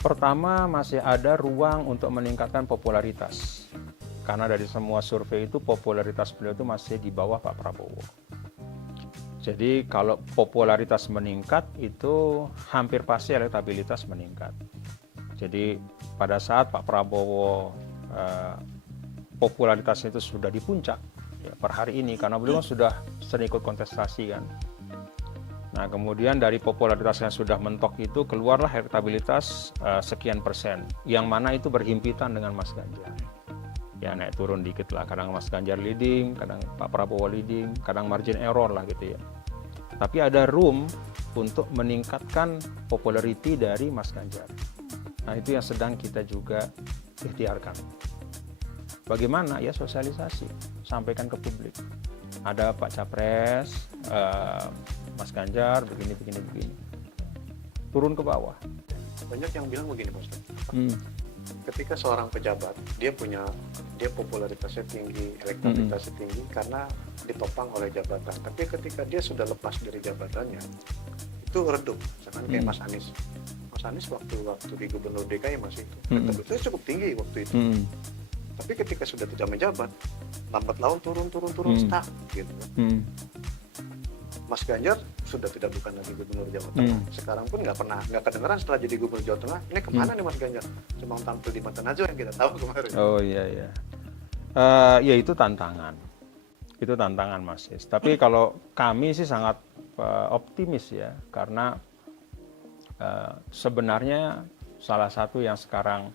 Pertama, masih ada ruang untuk meningkatkan popularitas. Karena dari semua survei itu popularitas beliau itu masih di bawah Pak Prabowo. Jadi kalau popularitas meningkat itu hampir pasti elektabilitas meningkat. Jadi pada saat Pak Prabowo popularitasnya itu sudah di puncak ya, per hari ini, karena beliau sudah sering ikut kontestasi kan. Nah kemudian dari popularitas yang sudah mentok itu keluarlah elektabilitas sekian persen, yang mana itu berhimpitan dengan Mas Ganjar. Ya naik turun dikit lah, kadang Mas Ganjar leading, kadang Pak Prabowo leading, kadang margin error lah gitu ya. Tapi ada room untuk meningkatkan popularity dari Mas Ganjar. Nah itu yang sedang kita juga ikhtiarkan. Bagaimana ya sosialisasi, sampaikan ke publik. Ada Pak Capres, Mas Ganjar, begini. Turun ke bawah. Banyak yang bilang begini, Pak Ustadz. Ketika seorang pejabat, dia popularitasnya tinggi, elektabilitasnya tinggi karena ditopang oleh jabatan. Tapi ketika dia sudah lepas dari jabatannya, itu redup. Misalkan kayak Mas Anies. Mas Anies waktu di Gubernur DKI masih itu. Elektabilitasnya cukup tinggi waktu itu. Tapi ketika sudah tidak menjabat, lambat laun turun stuck gitu. Mas Ganjar sudah tidak bukan lagi gubernur Jawa Tengah. Sekarang pun nggak kedengeran setelah jadi gubernur Jawa Tengah. Ini kemana nih Mas Ganjar? Cuma tampil di Mata Najwa yang kita tahu kemarin. Oh iya. Ya itu tantangan. Itu tantangan Mas Is. Tapi kalau kami sih sangat optimis ya, karena sebenarnya salah satu yang sekarang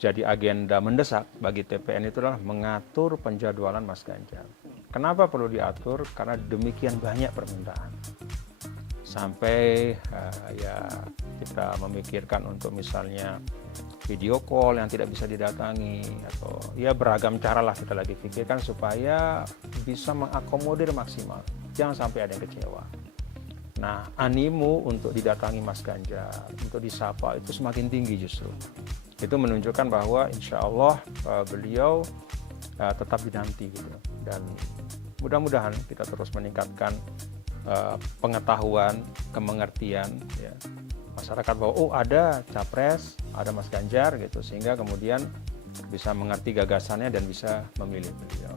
jadi agenda mendesak bagi TPN itu adalah mengatur penjadwalan Mas Ganjar. Kenapa perlu diatur? Karena demikian banyak permintaan. Sampai ya kita memikirkan untuk misalnya video call yang tidak bisa didatangi, atau ya beragam cara lah kita lagi pikirkan supaya bisa mengakomodir maksimal. Jangan sampai ada yang kecewa. Nah, animo untuk didatangi Mas Ganjar, untuk disapa itu semakin tinggi justru. Itu menunjukkan bahwa insya Allah beliau tetap dinanti gitu. Dan mudah-mudahan kita terus meningkatkan pengetahuan, kemengertian ya, masyarakat bahwa oh ada capres, ada Mas Ganjar gitu, sehingga kemudian bisa mengerti gagasannya dan bisa memilih beliau.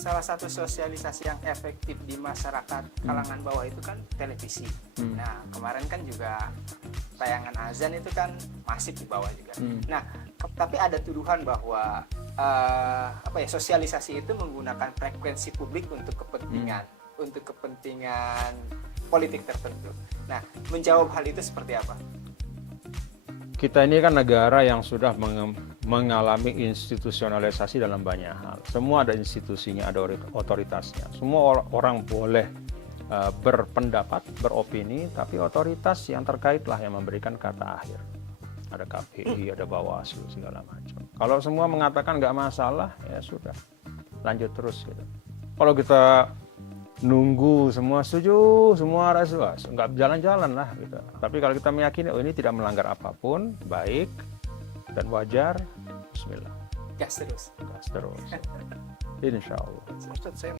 Salah satu sosialisasi yang efektif di masyarakat kalangan bawah itu kan televisi. Nah kemarin kan juga tayangan azan itu kan masif di bawah juga. Nah tapi ada tuduhan bahwa sosialisasi itu menggunakan frekuensi publik untuk kepentingan politik tertentu. Nah menjawab hal itu seperti apa? Kita ini kan negara yang sudah mengalami institusionalisasi dalam banyak hal. Semua ada institusinya, ada otoritasnya. Semua orang boleh berpendapat, beropini, tapi otoritas yang terkait lah yang memberikan kata akhir. Ada KPI, ada Bawaslu, segala macam. Kalau semua mengatakan nggak masalah, ya sudah, lanjut terus gitu. Kalau kita nunggu semua setuju, semua rasa nggak jalan-jalan lah gitu. Tapi kalau kita meyakini oh ini tidak melanggar apapun, baik dan wajar, bismillah. Gas terus. Insya Allah. Ustadz, saya